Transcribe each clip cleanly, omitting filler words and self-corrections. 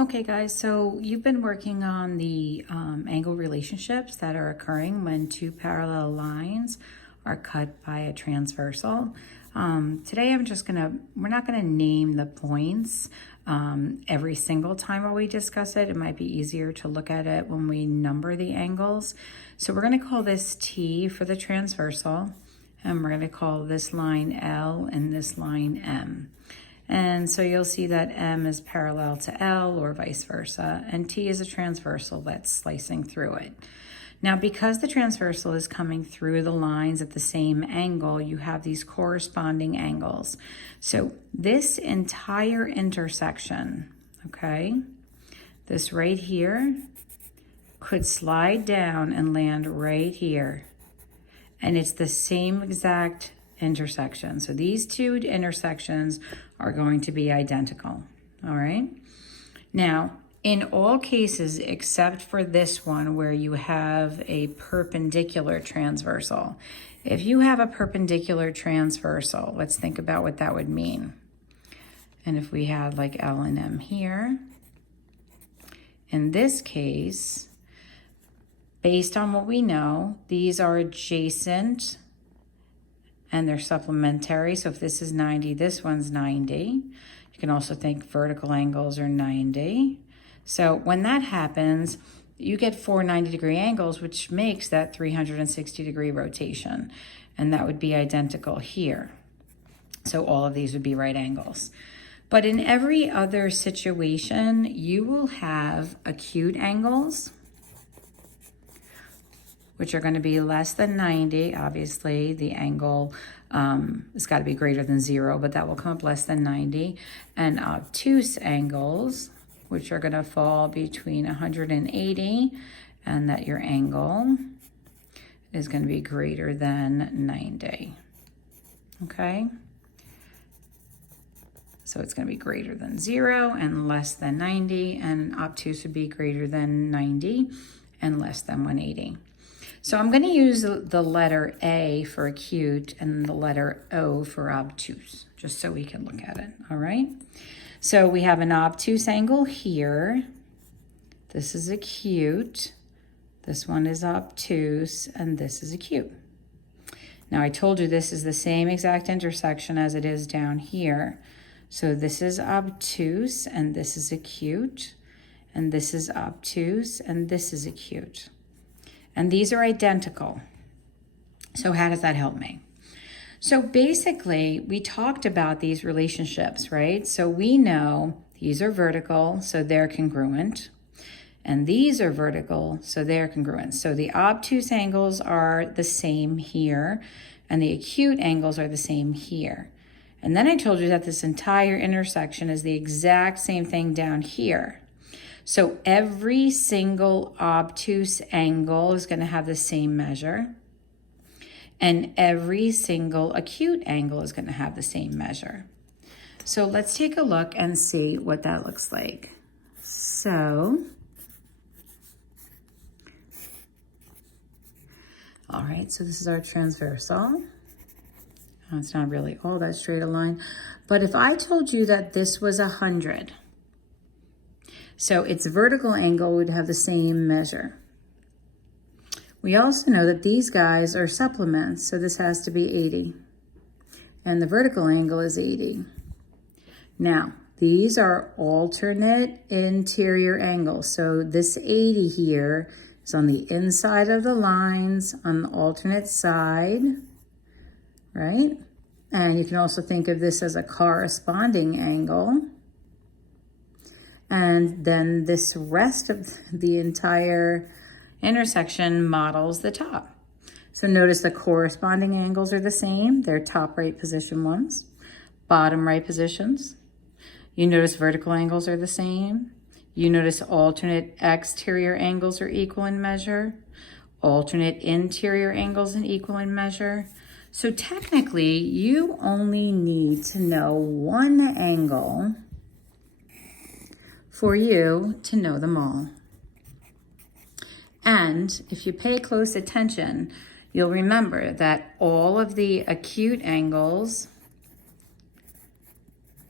Okay guys, so you've been working on the angle relationships that are occurring when two parallel lines are cut by a transversal. Today we're not gonna name the points every single time while we discuss it. It might be easier to look at it when we number the angles. So we're gonna call this T for the transversal, and we're gonna call this line L and this line M. And so you'll see that M is parallel to L or vice versa, and T is a transversal that's slicing through it. Now, because the transversal is coming through the lines at the same angle, you have these corresponding angles. So this entire intersection, okay, this right here could slide down and land right here. And it's the same exact intersection. So these two intersections are going to be identical, all right? Now, in all cases, except for this one where you have a perpendicular transversal, if you have a perpendicular transversal, let's think about what that would mean. And if we had like L and M here, in this case, based on what we know, these are adjacent and they're supplementary. So if this is 90, this one's 90. You can also think vertical angles are 90. So when that happens, you get four 90-degree angles, which makes that 360-degree rotation. And that would be identical here. So all of these would be right angles. But in every other situation, you will have acute angles, which are going to be less than 90. Obviously, the angle has got to be greater than 0, but that will come up less than 90. And obtuse angles, which are going to fall between 180, and that your angle is going to be greater than 90. Okay? So it's going to be greater than 0 and less than 90, and obtuse would be greater than 90 and less than 180. So I'm going to use the letter A for acute and the letter O for obtuse, just so we can look at it, all right? So we have an obtuse angle here. This is acute. This one is obtuse, and this is acute. Now I told you this is the same exact intersection as it is down here. So this is obtuse, and this is acute, and this is obtuse, and this is acute. And these are identical. So how does that help me? So basically, we talked about these relationships, right? So we know these are vertical, so they're congruent. And these are vertical, so they're congruent. So the obtuse angles are the same here, and the acute angles are the same here. And then I told you that this entire intersection is the exact same thing down here. So every single obtuse angle is going to have the same measure, and every single acute angle is going to have the same measure. So let's take a look and see what that looks like. So, all right, so this is our transversal. Oh, it's not really all that straight a line, but if I told you that this was 100, so its vertical angle would have the same measure. We also know that these guys are supplements, so this has to be 80. And the vertical angle is 80. Now, these are alternate interior angles. So this 80 here is on the inside of the lines on the alternate side, right? And you can also think of this as a corresponding angle. And then this rest of the entire intersection models the top. So notice the corresponding angles are the same. They're top right position ones, bottom right positions. You notice vertical angles are the same. You notice alternate exterior angles are equal in measure. Alternate interior angles are equal in measure. So technically, you only need to know one angle for you to know them all. And if you pay close attention, you'll remember that all of the acute angles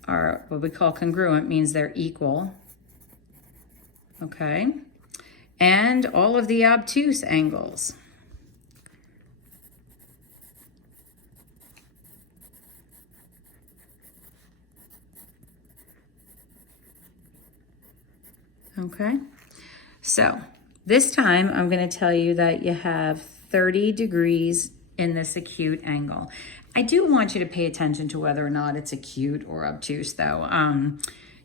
are what we call congruent, means they're equal. okay? And all of the obtuse angles. Okay, so this time I'm going to tell you that you have 30 degrees in this acute angle. I do want you to pay attention to whether or not it's acute or obtuse though.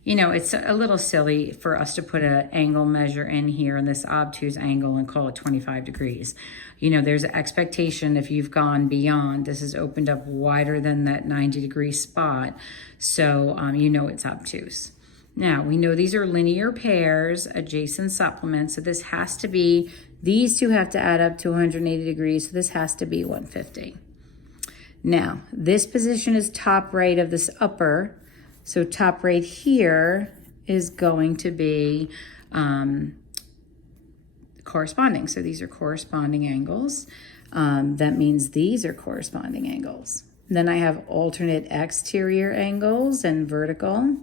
You know, it's a little silly for us to put an angle measure in here in this obtuse angle and call it 25 degrees. You know, there's an expectation if you've gone beyond, this has opened up wider than that 90-degree spot. So you know it's obtuse. Now, we know these are linear pairs, adjacent supplements, so this has to be, these two have to add up to 180 degrees, so this has to be 150. Now, this position is top right of this upper, so top right here is going to be corresponding. So these are corresponding angles. That means these are corresponding angles. Then I have alternate exterior angles and vertical.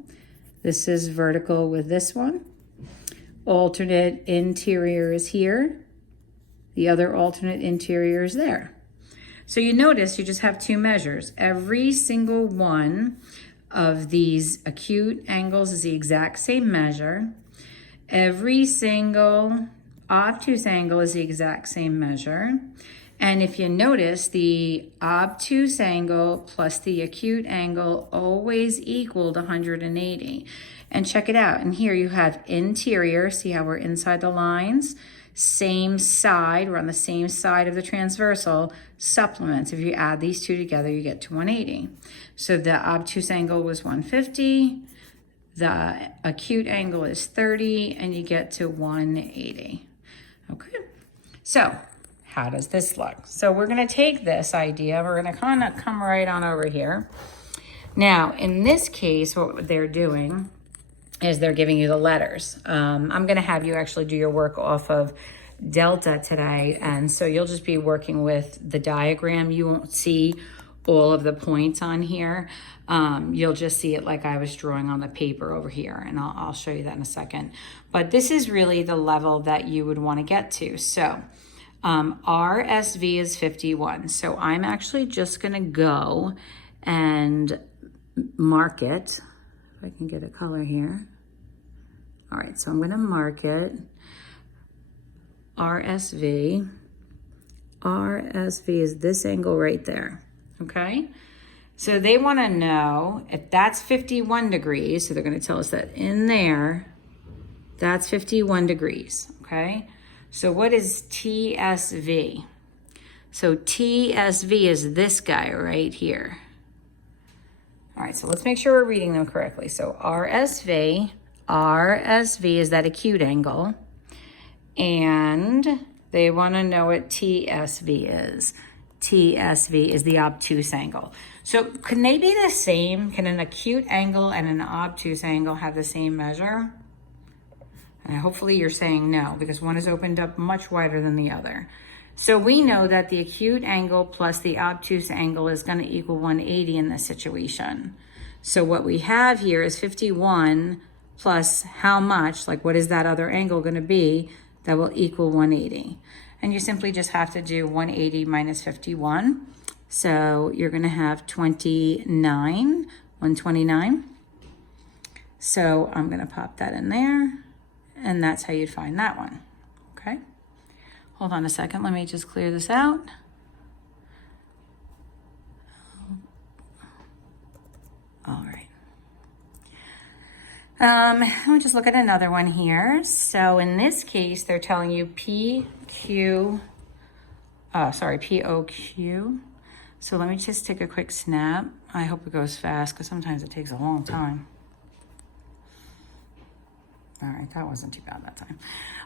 This is vertical with this one. Alternate interior is here. The other alternate interior is there. So you notice you just have two measures. Every single one of these acute angles is the exact same measure. Every single obtuse angle is the exact same measure. And if you notice, the obtuse angle plus the acute angle always equaled 180. And check it out. And here you have interior. See how we're inside the lines? Same side. We're on the same side of the transversal. Supplements. If you add these two together, you get to 180. So the obtuse angle was 150. The acute angle is 30. And you get to 180. Okay. So how does this look? So we're going to take this idea, we're going to kind of come right on over here. Now, in this case, what they're doing is they're giving you the letters. I'm going to have you actually do your work off of Delta today, and so you'll just be working with the diagram. You won't see all of the points on here. You'll just see it like I was drawing on the paper over here, and I'll show you that in a second. But this is really the level that you would want to get to. So RSV is 51. So I'm actually just going to go and mark it. If I can get a color here. All right, so I'm going to mark it. RSV. RSV is this angle right there. Okay. So they want to know if that's 51 degrees. So they're going to tell us that in there, that's 51 degrees. Okay. So what is TSV? So TSV is this guy right here. All right, so let's make sure we're reading them correctly. So RSV is that acute angle. And they want to know what TSV is. TSV is the obtuse angle. So can they be the same? Can an acute angle and an obtuse angle have the same measure? And hopefully you're saying no, because one is opened up much wider than the other. So we know that the acute angle plus the obtuse angle is going to equal 180 in this situation. So what we have here is 51 plus how much, like what is that other angle going to be that will equal 180? And you simply just have to do 180 minus 51. So you're going to have 129. So I'm going to pop that in there. And that's how you'd find that one, okay? Hold on a second, let me just clear this out. All right. Let me just look at another one here. So in this case, they're telling you POQ. So let me just take a quick snap. I hope it goes fast because sometimes it takes a long time. All right, that wasn't too bad that time.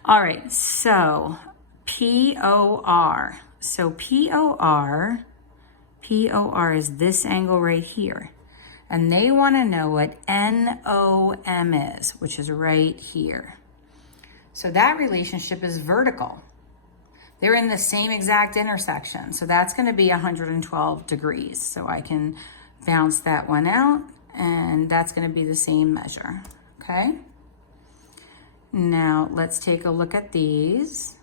All right, so POR. So POR is this angle right here. And they want to know what NOM is, which is right here. So that relationship is vertical. They're in the same exact intersection. So that's going to be 112 degrees. So I can bounce that one out, and that's going to be the same measure, okay? now let's take a look at these.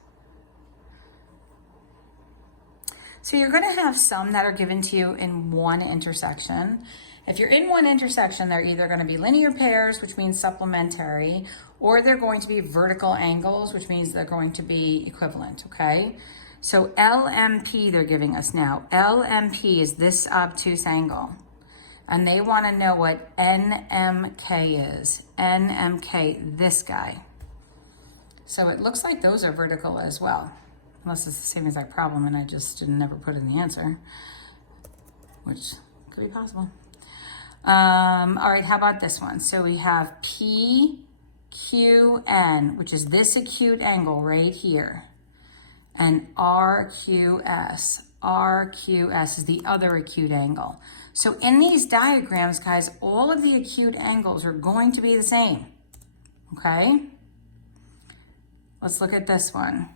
So you're going to have some that are given to you in one intersection. If you're in one intersection, they're either going to be linear pairs, which means supplementary, or they're going to be vertical angles, which means they're going to be equivalent, okay? So LMP they're giving us now. LMP is this obtuse angle. And they want to know what NMK is. NMK, this guy. So it looks like those are vertical as well. Unless it's the same exact problem and I just never put in the answer, which could be possible. All right, how about this one? So we have PQN, which is this acute angle right here, and RQS. RQS is the other acute angle. So in these diagrams, guys, all of the acute angles are going to be the same, okay? Let's look at this one.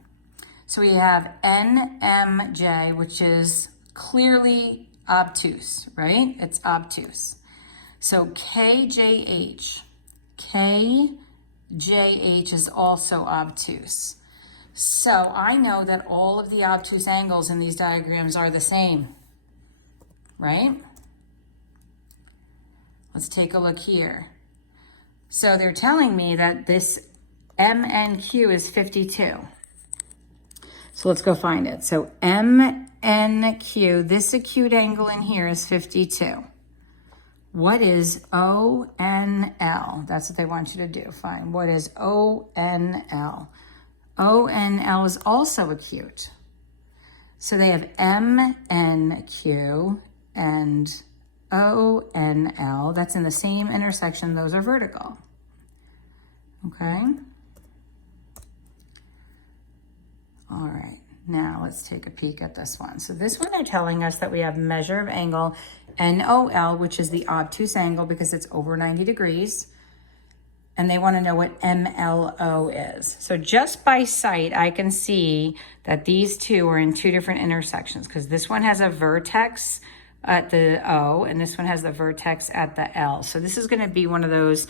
So we have NMJ, which is clearly obtuse, right? It's obtuse. So KJH. KJH is also obtuse. So I know that all of the obtuse angles in these diagrams are the same, right? Let's take a look here. So they're telling me that this MNQ is 52. So let's go find it. So MNQ, this acute angle in here is 52. What is ONL? That's what they want you to do. Fine. What is ONL? ONL is also acute. So they have MNQ and ONL. That's in the same intersection. Those are vertical. Okay. All right, now let's take a peek at this one. So this one, they're telling us that we have measure of angle NOL, which is the obtuse angle because it's over 90 degrees. And they want to know what MLO is. So just by sight, I can see that these two are in two different intersections because this one has a vertex at the O and this one has the vertex at the L. So this is going to be one of those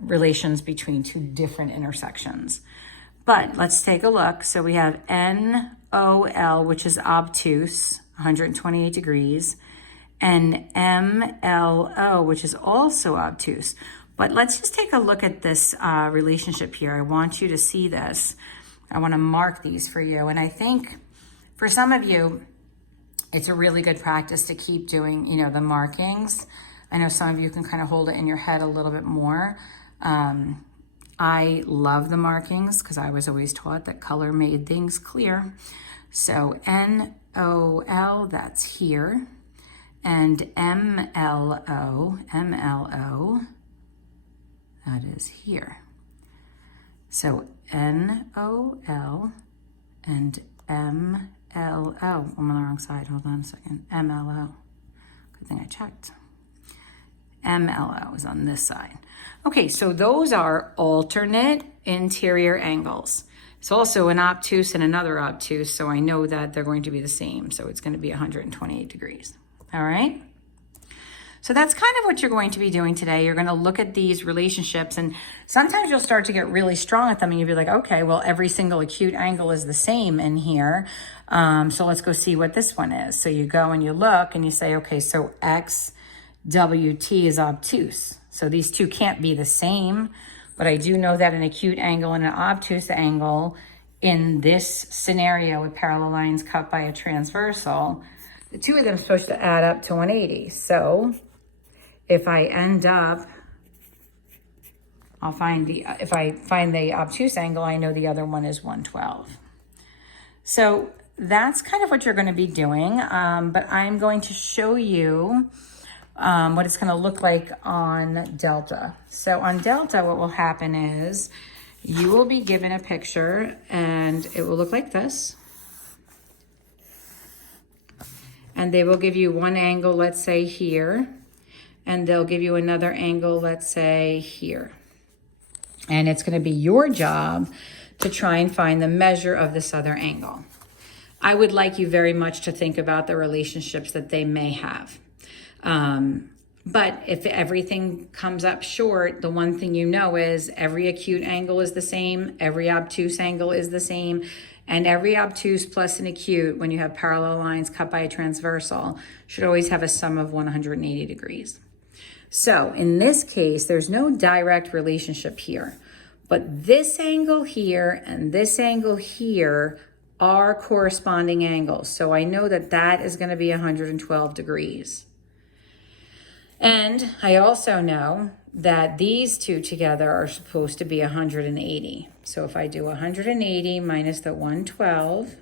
relations between two different intersections. But let's take a look. So we have NOL, which is obtuse, 128 degrees, and MLO, which is also obtuse. But let's just take a look at this relationship here. I want you to see this. I want to mark these for you. And I think for some of you, it's a really good practice to keep doing, the markings. I know some of you can kind of hold it in your head a little bit more. I love the markings because I was always taught that color made things clear. So NOL, that's here. And MLO, that is here. So NOL and MLO. I'm on the wrong side. Hold on a second. MLO. Good thing I checked. MLO is on this side. Okay, so those are alternate interior angles. It's also an obtuse and another obtuse, so I know that they're going to be the same. So it's going to be 128 degrees. All right? So that's kind of what you're going to be doing today. You're going to look at these relationships, and sometimes you'll start to get really strong at them, and you'll be like, okay, well, every single acute angle is the same in here. So let's go see what this one is. So you go and you look, and you say, okay, so XWT is obtuse. So these two can't be the same, but I do know that an acute angle and an obtuse angle in this scenario with parallel lines cut by a transversal, the two of them are supposed to add up to 180. So if I end up, if I find the obtuse angle, I know the other one is 112. So that's kind of what you're going to be doing, but I'm going to show you what it's going to look like on delta. So on delta, what will happen is you will be given a picture and it will look like this. And they will give you one angle, let's say here, and they'll give you another angle, let's say here. And it's going to be your job to try and find the measure of this other angle. I would like you very much to think about the relationships that they may have. But if everything comes up short, the one thing you know is every acute angle is the same, every obtuse angle is the same, and every obtuse plus an acute, when you have parallel lines cut by a transversal, should always have a sum of 180 degrees. So in this case, there's no direct relationship here, but this angle here and this angle here are corresponding angles. So I know that that is going to be 112 degrees. And I also know that these two together are supposed to be 180. So if I do 180 minus the 112,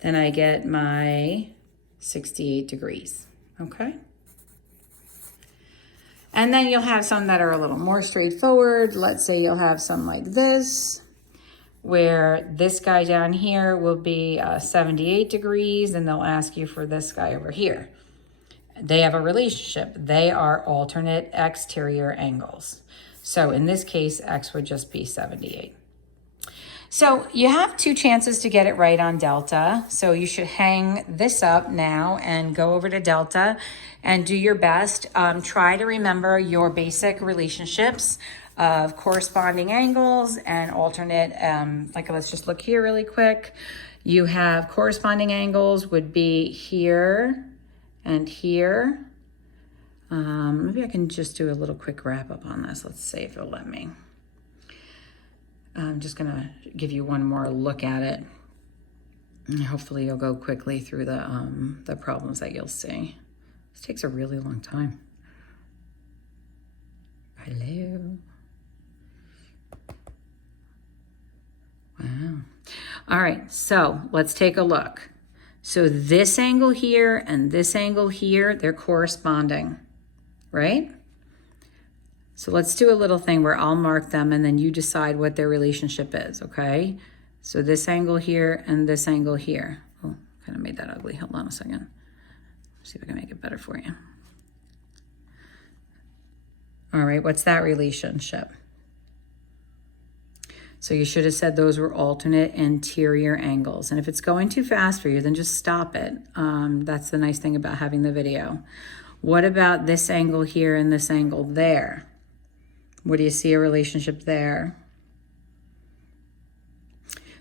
then I get my 68 degrees, okay? And then you'll have some that are a little more straightforward. Let's say you'll have some like this, where this guy down here will be 78 degrees, and they'll ask you for this guy over here. They have a relationship. They are alternate exterior angles. So in this case, X would just be 78. So you have two chances to get it right on delta. So you should hang this up now and go over to delta and do your best. Try to remember your basic relationships of corresponding angles and alternate, like let's just look here really quick. You have corresponding angles would be here and here. Maybe I can just do a little quick wrap up on this. Let's see if it'll let me. I'm just gonna give you one more look at it. And hopefully you'll go quickly through the problems that you'll see. This takes a really long time. Hello. Wow. All right, so let's take a look. So this angle here and this angle here, they're corresponding, right? So let's do a little thing where I'll mark them and then you decide what their relationship is, okay? So this angle here and this angle here. Oh, kind of made that ugly. Hold on a second. See if I can make it better for you. All right, what's that relationship? So you should have said those were alternate interior angles. And if it's going too fast for you, then just stop it. That's the nice thing about having the video. What about this angle here and this angle there? What do you see a relationship there?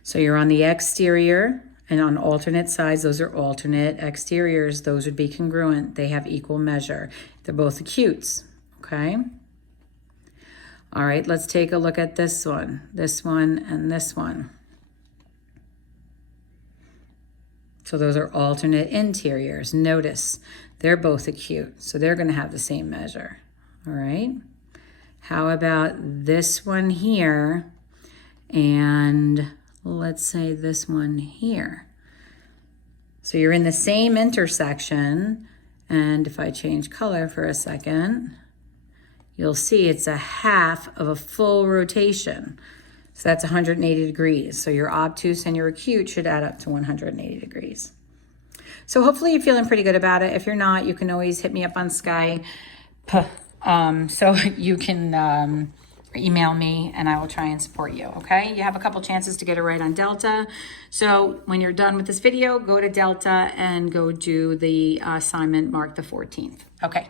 So you're on the exterior, and on alternate sides, those are alternate exteriors. Those would be congruent. They have equal measure. They're both acutes, okay? All right, let's take a look at this one, and this one. So those are alternate interiors. Notice they're both acute, so they're going to have the same measure, all right? How about this one here, and let's say this one here. So you're in the same intersection, and if I change color for a second, you'll see it's a half of a full rotation. So that's 180 degrees. So your obtuse and your acute should add up to 180 degrees. So hopefully you're feeling pretty good about it. If you're not, you can always hit me up on Skype. So you can email me and I will try and support you, okay? You have a couple chances to get it right on Delta. So when you're done with this video, go to Delta and go do the assignment marked the 14th. Okay.